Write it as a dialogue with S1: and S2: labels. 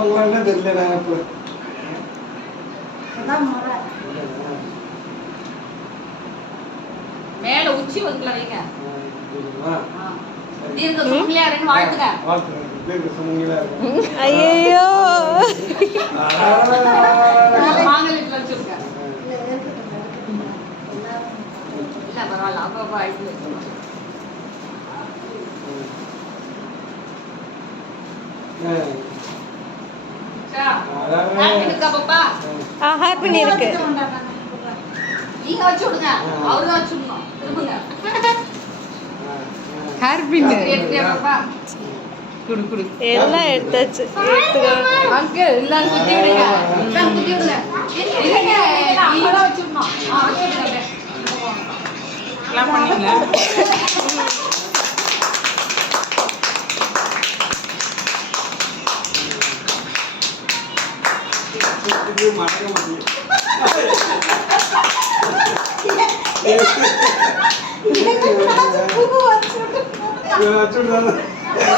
S1: Bangladesh delle rap.
S2: மேல உச்சி வகுப்புல வைங்க. தீர்க்க சுமங்கலியா இருன்னு வாழ்த்துங்க.
S1: தீர்க்க சுமங்கலியா இருங்க.
S3: ஐயோ
S2: மாங்கல்யத்துல வச்சிருக்க. இல்ல பரவாயில்ல அப்பப்பா ஆயிட்டு
S3: ஹாப்பி இருக்கு
S2: நீங்க வச்சு விடுங்க அவருதான் வச்சு விடணும் திரும்புங்க
S3: ஹேர் பின்
S2: குடு குடு
S3: எல்லாம் எடுத்தாச்சு
S2: அங்கிள் எல்லாம் குத்தி விடுங்க எல்லாம் குத்தி விடுங்க இருங்க நீங்க தான் வச்சு விடணும் வச்சு விடுங்க எல்லாம் பண்ணீங்களா
S1: மறக்க முடியும் வச்சுட்டு